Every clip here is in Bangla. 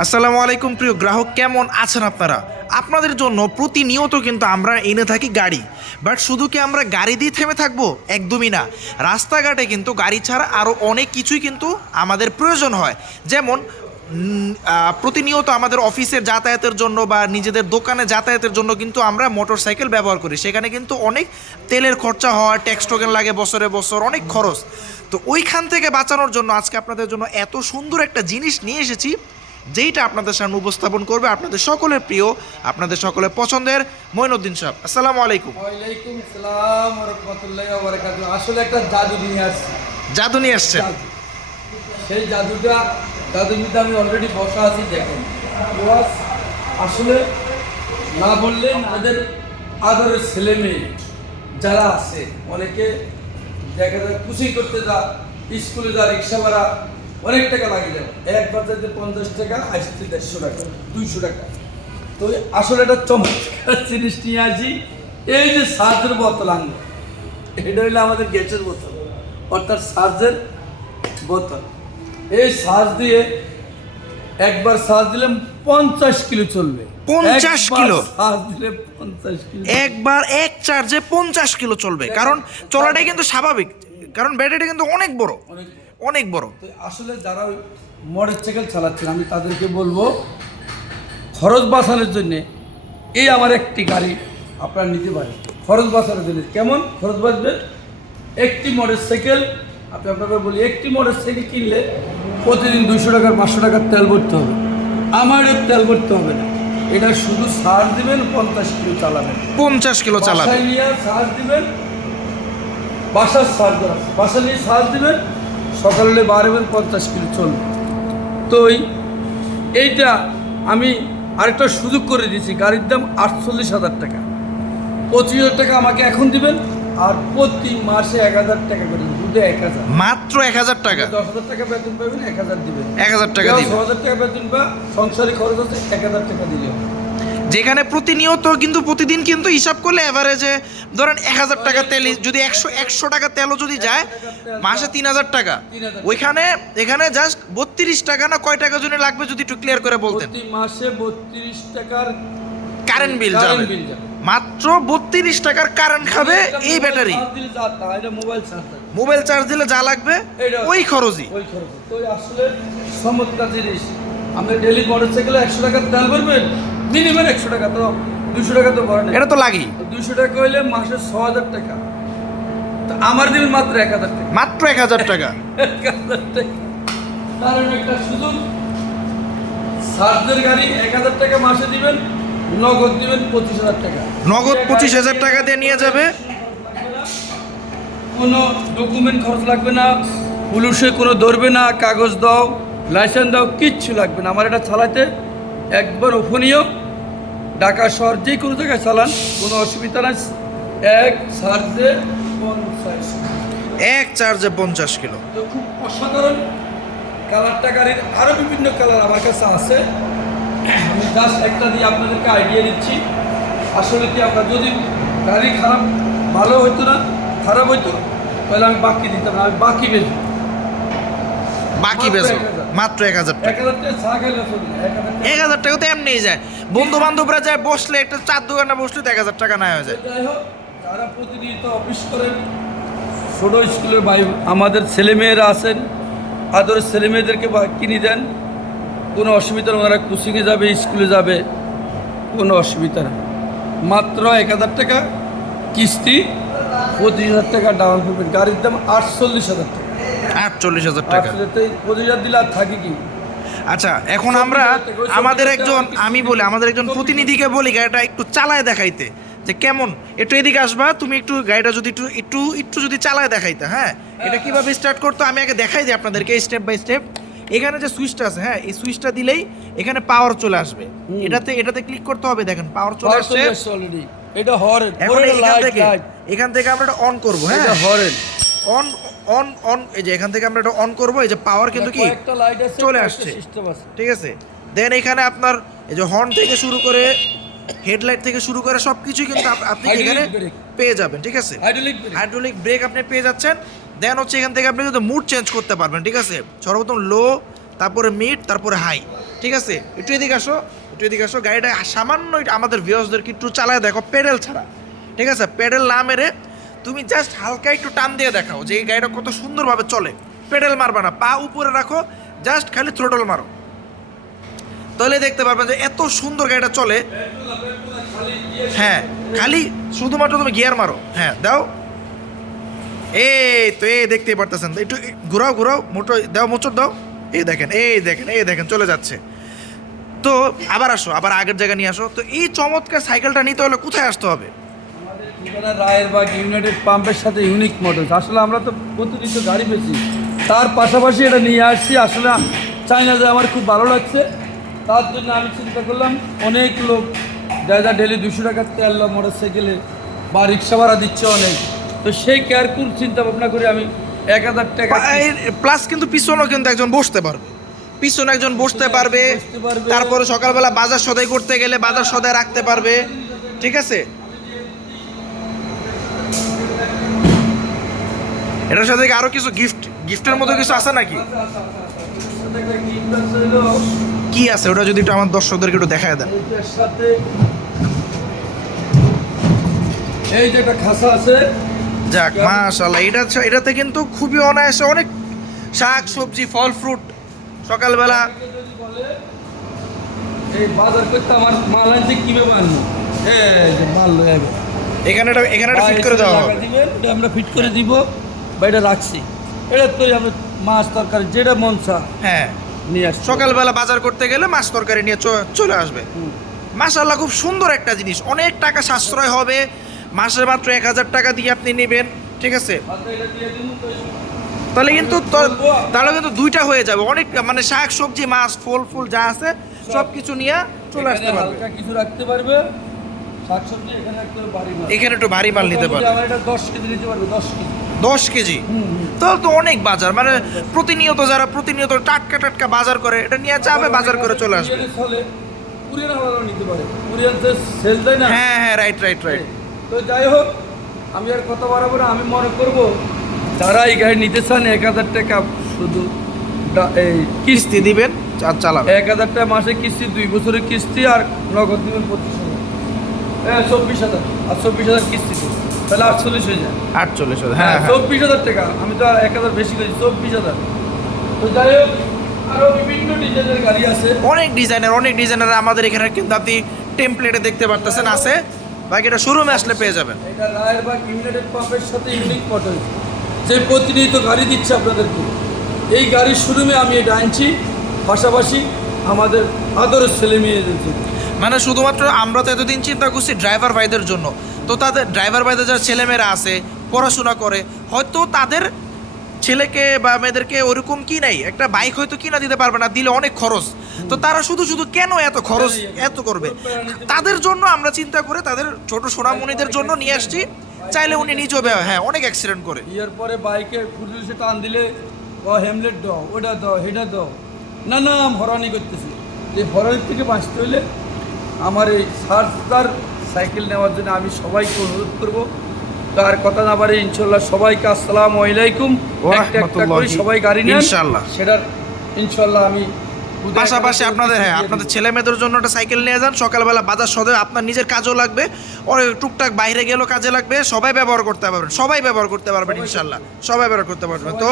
আসসালামু আলাইকুম প্রিয় গ্রাহক, কেমন আছেন আপনারা? আপনাদের জন্য প্রতিনিয়ত কিন্তু আমরা এনে থাকি গাড়ি। বাট শুধু কি আমরা গাড়ি দিয়ে থেমে থাকবো? একদমই না। রাস্তাঘাটে কিন্তু গাড়ি ছাড়া আরও অনেক কিছুই কিন্তু আমাদের প্রয়োজন হয়। যেমন প্রতিনিয়ত আমাদের অফিসের যাতায়াতের জন্য বা নিজেদের দোকানে যাতায়াতের জন্য কিন্তু আমরা মোটর সাইকেল ব্যবহার করি। সেখানে কিন্তু অনেক তেলের খরচা হয়, ট্যাক্স টোকেন লাগে বছরে বছর, অনেক খরচ। তো ওইখান থেকে বাঁচানোর জন্য আজকে আপনাদের জন্য এত সুন্দর একটা জিনিস নিয়ে এসেছি, যেইটা আপনাদের সামনে উপস্থাপন করবে আপনাদের সকলের প্রিয়, আপনাদের সকলের পছন্দের মঈনুদ্দিন সাহেব। আসসালামু আলাইকুম। ওয়ালাইকুম আসসালাম ওয়া রাহমাতুল্লাহি ওয়া বারাকাতুহু। আসলে একটা জাদু নিয়ে আসছি। জাদু নিয়ে আসছেন? জাদু। সেই জাদুর মধ্যে আমি অলরেডি বসা আছি, দেখেন। ওয়াজ আসলে না বললে আমাদের আদরের ছেলে মেয়ে যারা আছে, অনেকে দেখা যায় খুশি করতে যা, স্কুলে যা, রিক্সা ভাড়া অনেক টাকা লাগে যায়। একবার যাইতে 50 টাকা, আসতে 150 টাকা, 200 টাকা। তো আসলে এটা চমৎকার জিনিস নিয়ে আসি। এই যে সার্জের বোতল আনবো, এটা হইলো আমাদের গ্যাসের বোতল, অর্থাৎ সার্জের বোতল। এই সার্জ দিয়ে একবার সার্জ দিলে 50 কিলো চলবে। 50 কিলো সার্জ দিলে 50 কিলো, একবার এক চার্জে 50 কিলো চলবে। কারণ চলাটাই কিন্তু স্বাভাবিক, কারণ ব্যাটারিটা কিন্তু অনেক বড়, অনেক বড়। তো আসলে যারা মোটর সাইকেল চালাচ্ছেন আমি তাদেরকে বলবো, খরচ বাঁচানোর জন্যে এই আমার একটি গাড়ি আপনারা নিতে পারেন। খরচ বাঁচানোর জন্য কেমন খরচ বাঁচবে? একটি মোটর সাইকেল, আপনাকে বলি, একটি মোটর সাইকেল কিনলে প্রতিদিন 200 টাকার 500 টাকার তেল ভরতে হবে। আমার তেল ভরতে হবে না, এটা শুধু সার দিবেন, 50 কিলো চালাবেন। 50 কিলো চালাবে, বাসায় নিয়ে সার দিবেন, বাসার সার দেওয়া, বাসা নিয়ে সার দিবেন, সকালে বাড়বেন, 50 কিলো চলবে। তো এইটা আমি আরেকটা সুযোগ করে দিয়েছি, গাড়ির দাম 48,000 টাকা। 25,000 টাকা আমাকে এখন দিবেন, আর প্রতি মাসে 1,000 টাকা করে দুধে 1,000, মাত্র 1000 টাকা। 10,000 টাকা বেতন পাবেন, 1,000 দিবেন। 1000 টাকা দিবেন। 10,000 টাকা বেতন পা সংসারিক খরচ আছে 1,000 টাকা দিলে হবে। যেখানে প্রতিনিয়ত কিন্তু প্রতিদিন কিন্তু হিসাব করলে এভারেজে ধরেন 1000 টাকা তেল, যদি 100 টাকা তেলও যদি যায় মাসে 3000 টাকা। ওইখানে এখানে জাস্ট 32 টাকা না কয় টাকা জন্য লাগবে যদি একটু ক্লিয়ার করে বলতেন? প্রতি মাসে 32 টাকার কারেন্ট বিল যাবে, মাত্র 32 টাকার কারেন্ট খাবে এই ব্যাটারি। মোবাইল চার্জ দিলে যা লাগবে ওই খরচই। তো আসলে চমৎকার জিনিস। আপনি ডেলি মোটর সাইকেলে 100 টাকার তেল ভরবেন, মিনিমাম 100 টাকা, তো 200 টাকা তো ভরেন, এটা তো লাগেই। 200 টাকা হইলে মাসে 6,000 টাকা। তো আমার দিবেন মাত্র 1,000 টাকা, মাত্র 1000 টাকা। 1,000 টাকা। কারণ একটা শুধু সার্জের গাড়ি 1,000 টাকা মাসে দিবেন, নগদ দিবেন 25,000 টাকা। নগদ 25,000 টাকা দিয়ে নিয়ে যাবে। কোনো ডকুমেন্ট খরচ লাগবে না, পুলিশে কোনো ধরবে না, কাগজ দাও, লাইসেন্স দাও, কিচ্ছু লাগবে না। আমার এটা চালাতে একবার ওপনীয়, ঢাকা শহর যে কোনো জায়গায় চালান, কোনো অসুবিধা নাই। এক চার্জে 50, এক চার্জে 50 কিলো। তো খুব অসাধারণ কালারটা। গাড়ির আরও বিভিন্ন কালার আমার কাছে আছে, আমি জাস্ট একটা দিয়ে আপনাদেরকে আইডিয়া দিচ্ছি। আসলে কি, আমরা যদি গাড়ি খারাপ, ভালো হইতো না, খারাপ হইতো, তাহলে আমি বাকি দিতাম না, আমি বাকি বেচবো। বাকি বেচবো মাত্র 1000 টাকা। 1,000 টাকা চা খাইলে চলবে না, 1000 টাকা তো এমনিই যায়। বন্ধু বান্ধবরা যায় বসলে, একটা চার দোকানে বসলে তো 1000 টাকা না হয়ে যায়। যাই হোক, যারা প্রতিনিয়ত অফিস করেন, ছোটো স্কুলের ভাই আমাদের ছেলেমেয়েরা আছেন, আদরের ছেলেমেয়েদেরকে কিনে দেন, কোনো অসুবিধা নেই। ওনারা কোচিংয়ে যাবে, স্কুলে যাবে, কোনো অসুবিধা নেই। মাত্র 1,000 টাকা কিস্তি, 25,000 টাকা ডাউন পেমেন্ট। গাড়ির দাম 48,000 টাকা। 48,000 টাকা। 25,000 দিলে আর থাকি কি? আচ্ছা, এখন আমরা আমাদের একজন, আমি বলি আমাদের একজন প্রতিনিধিকে বলি গাড়িটা একটু চালায় দেখাইতে, যে কেমন। একটু এদিকে আসবা তুমি, একটু গাড়িটা যদি একটু একটু একটু যদি চালায় দেখাইতে। হ্যাঁ, এটা কিভাবে স্টার্ট করতো আমি আগে দেখাই দিই আপনাদেরকে স্টেপ বাই স্টেপ। এখানে যে সুইচটা আছে, হ্যাঁ, এই সুইচটা দিলেই এখানে পাওয়ার চলে আসবে। এটাতে ক্লিক করতে হবে, দেখেন পাওয়ার চলে আসছে অলরেডি। এটা হর্ন, এখন এখান থেকে আমরা এটা অন করব। হ্যাঁ, এটা হর্ন অন অন অন, এই যে এখান থেকে আমরা এটা অন করব। এই যে পাওয়ার কিন্তু কি একটা লাইট আছে, চলে আসছে, সিস্টেম আছে, ঠিক আছে। দেন এখানে আপনার এই যে হর্ন থেকে শুরু করে হেডলাইট থেকে শুরু করে সব কিছুই কিন্তু আপনি এখানে পেয়ে যাবেন, ঠিক আছে। হাইড্রোলিক ব্রেক আপনি পেয়ে যাচ্ছেন। দেন হচ্ছে এখান থেকে আপনি কিন্তু মুড চেঞ্জ করতে পারবেন, ঠিক আছে। সর্বপ্রথম লো, তারপরে মিড, তারপরে হাই। ঠিক আছে, একটু এদিকে আসো, একটু এদিকে আসো। গাড়িটা সামান্য একটু আমাদের ভিউয়ার্সদেরকে একটু চালায় দেখো পেডেল ছাড়া, ঠিক আছে? পেডেল না মেরে তুমি জাস্ট হালকা একটু টান দিয়ে দেখাও যে এই গাড়িটা কত সুন্দরভাবে চলে। পেডেল মারবা না, পা উপরে রাখো, জাস্ট খালি থ্রোটল মারো, তাহলে দেখতে পারবেন যে এত সুন্দর গাড়িটা চলে। হ্যাঁ, খালি শুধুমাত্র তুমি গিয়ার মারো। হ্যাঁ দাও, এই তো এই দেখতেই পারতেছেন, একটু ঘুরাও ঘুরাও, মোটর দাও, মোচর দাও, এই দেখেন এই দেখেন এই দেখেন চলে যাচ্ছে। তো আবার আসো, আবার আগের জায়গায় নিয়ে আসো। তো এই চমৎকার সাইকেলটা নিতে হলে কোথায় আসতে হবে? ঠিকানা রায়েরবাগ ইউনাইটেড পাম্পের সাথে ইউনিক মোটরস। আসলে আমরা তো প্রতিনিয়ত গাড়ি বেচি, তার পাশাপাশি এটা নিয়ে আসছি। আসলে চাই না যে আমার খুব ভালো লাগছে, তার জন্য আমি চিন্তা করলাম অনেক লোক যা ডেলি 200 টাকার তেল মোটর সাইকেলে বা রিক্সা ভাড়া দিচ্ছে অনেক, তো সেই কেয়ারফুল চিন্তা ভাবনা করে আমি 1000 টাকা প্লাস কিন্তু পিছনেও কিন্তু একজন বসতে পারবে, পিছনে একজন বসতে পারবে, বসতে পারবে। তারপরে সকালবেলা বাজার সদাই করতে গেলে বাজার সদাই রাখতে পারবে, ঠিক আছে? এটার সাথে কি আরো কিছু গিফটের মতো কিছু আছে নাকি? কি আছে ওটা যদি একটু আমার দর্শকদেরকে একটু দেখায় দেন। এইটার সাথে এই যে একটা খাসা আছে, যাক মাশাআল্লাহ, এটাতে কিন্তু খুবই অনায়াসে অনেক শাক সবজি ফল ফ্রুট সকালবেলা। যদি বলে এই বাজার করতে আমার মাল আনছে কিভাবে আনবো, এই যে মাল লয়ে যাবে, এখানে এটা ফিট করে দেওয়া হবে। আমরা ফিট করে দিব বা এটা রাখছি, এটা তো আমরা মাছ তরকারি যেটা মন চা হ্যাঁ, নিয়ে আসছি। সকালবেলা বাজার করতে গেলে মাছ তরকারি নিয়ে চলে আসবে। মাশাআল্লাহ, খুব সুন্দর একটা জিনিস, অনেক টাকা সাশ্রয় হবে। মাসে মাত্র 1000 টাকা দিয়ে আপনি নেবেন, ঠিক আছে? তাহলে কিন্তু দুইটা হয়ে যাবে, অনেক মানে শাক সবজি মাছ ফল ফুল যা আছে সব কিছু নিয়ে চলে আসতে এখানে পারবে। হালকা কিছু রাখতে পারবে, শাকসবজি এখানে রাখতে পারবে, বাড়ি মাছ। এখানে একটু ভারী মাল নিতে পারবে। আমার এটা 10 কেজি নিতে পারবে, 10 কেজি। 10 কেজি তাহলে তো অনেক বাজার, মানে প্রতিনিয়ত যারা প্রতিনিয়ত টাটকা টাটকা বাজার করে এটা নিয়ে যাবে, বাজার করে চলে আসবে। কুরিয়ানে চলে, কুরিয়ান হালালও নিতে পারে, কুরিয়ান তো সেল দেয় না। হ্যাঁ হ্যাঁ, রাইট। তো যাই হোক, আমি আর কত বাড়াবো না। আমি মনে করব যারা এই গাড়ি নিতে চান 1000 টাকা শুধু এই কিস্তি দিবেন আর চালাবেন। 1000 টাকা মাসে কিস্তি, 2 বছরের কিস্তি, আর নগদ দিবেন 25,000, 24,000, আর 24,000 কিস্তি দিবেন, তাহলে 48 হয়ে যায়। 48, হ্যাঁ 24,000 টাকা। আমি তো 1000 বেশি করেছি, 24,000। তো যাই হোক, আরও বিভিন্ন ডিজাইনের গাড়ি আছে, অনেক ডিজাইনের আমাদের এখানে কিন্তু আপনি টেমপ্লেটে দেখতে পারতেছেন আছে, বাকি এটা শোরুমে আসলে পেয়ে যাবেন। এটা রায়েরবাগ ইউনাইটেড পাম্পের সাথে ইউনিক মডেল, যে প্রতিনিয়ত গাড়ি দিচ্ছে আপনাদেরকে। এই গাড়ির শোরুমে আমি এটা আনছি, পাশাপাশি আমাদের আদরের ছেলে মেয়েদের জন্য। মানে শুধুমাত্র আমরা তো এতদিন চিন্তা করছি ড্রাইভার ভাইদের জন্য, তো তাদের ড্রাইভার ভাইদের যারা ছেলেমেয়েরা আছে পড়াশোনা করে, হয়তো তাদের ছেলেকে বা মেয়েদেরকে ওরকম কি নাই, একটা বাইক হয়তো কিনা দিতে পারবে না, দিলে অনেক খরচ, তো তারা শুধু কেন এত খরচ এত করবে, তাদের জন্য আমরা চিন্তা করে তাদের ছোট সোনামণিদের জন্য নিয়ে আসছি। চাইলে উনি নিজেও হ্যাঁ অনেক অ্যাক্সিডেন্ট করে। এর পরে বাইকে ফুটলিশে টান দিলে ও হেমলেট দাও, ওটা দাও, হেটা দাও, না হরানি করতেছি। এই হরানির থেকে বাঁচতে হলে আমার এই সার্জার সাইকেল নেওয়ার জন্য আমি সবাইকে অনুরোধ করবো। তার কথা না পারে ইনশাল্লাহ সবাইকে আসসালামু আলাইকুম, একটা করে সবাই গাড়ি নেন ইনশাল্লাহ। সেটার ইনশাল্লাহ আমি পাশাপাশি আপনাদের আপনাদের ছেলে মেয়েদের জন্য একটা সাইকেল নিয়ে যান, সকালবেলা বাজার সদে আপনার নিজের কাজও লাগবে, ওর টুকটাক বাইরে গেলেও কাজে লাগবে, সবাই ব্যবহার করতে পারবেন ইনশাল্লাহ, সবাই ব্যবহার করতে পারবেন। তো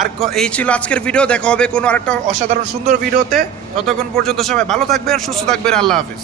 আর এই ছিল আজকের ভিডিও, দেখা হবে কোনো আরেকটা অসাধারণ সুন্দর ভিডিওতে। ততক্ষণ পর্যন্ত সবাই ভালো থাকবেন, সুস্থ থাকবেন, আল্লাহ হাফিজ।